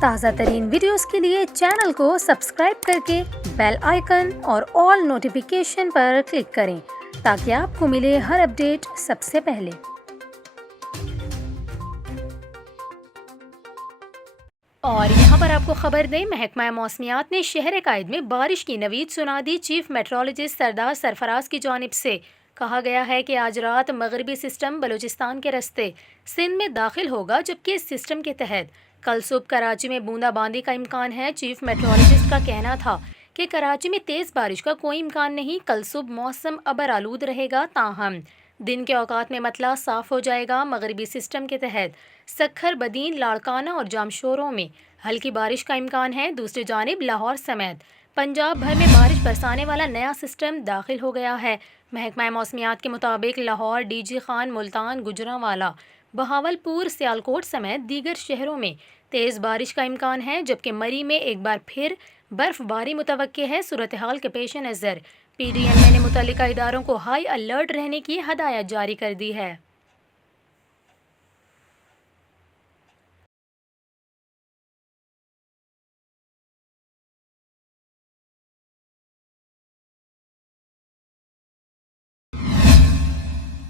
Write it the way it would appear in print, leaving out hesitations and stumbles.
تازہ ترین ویڈیوز کے لیے چینل کو سبسکرائب کر کے بیل آئیکن اور آل نوٹیفیکیشن پر کلک کریں تاکہ آپ کو ملے ہر اپڈیٹ سب سے پہلے۔ اور یہاں پر آپ کو خبر دیں، محکمہ موسمیات نے شہر قائد میں بارش کی نوید سنا دی۔ چیف میٹرولوجسٹ سردار سرفراز کی جانب سے کہا گیا ہے کہ آج رات مغربی سسٹم بلوچستان کے راستے سندھ میں داخل ہوگا، جبکہ اس سسٹم کے تحت کل صبح کراچی میں بوندا باندی کا امکان ہے۔ چیف میٹرولوجسٹ کا کہنا تھا کہ کراچی میں تیز بارش کا کوئی امکان نہیں، کل صبح موسم ابر آلود رہے گا، تاہم دن کے اوقات میں مطلع صاف ہو جائے گا۔ مغربی سسٹم کے تحت سکھر، بدین، لاڑکانہ اور جامشوروں میں ہلکی بارش کا امکان ہے۔ دوسری جانب لاہور سمیت پنجاب بھر میں بارش برسانے والا نیا سسٹم داخل ہو گیا ہے۔ محکمہ موسمیات کے مطابق لاہور، ڈی جی خان، ملتان، گجرانوالہ، بہاولپور، سیالکوٹ سمیت دیگر شہروں میں تیز بارش کا امکان ہے، جبکہ مری میں ایک بار پھر برف باری متوقع ہے۔ صورتحال کے پیش نظر پی ڈی ایم اے نے متعلقہ اداروں کو ہائی الرٹ رہنے کی ہدایت جاری کر دی ہے۔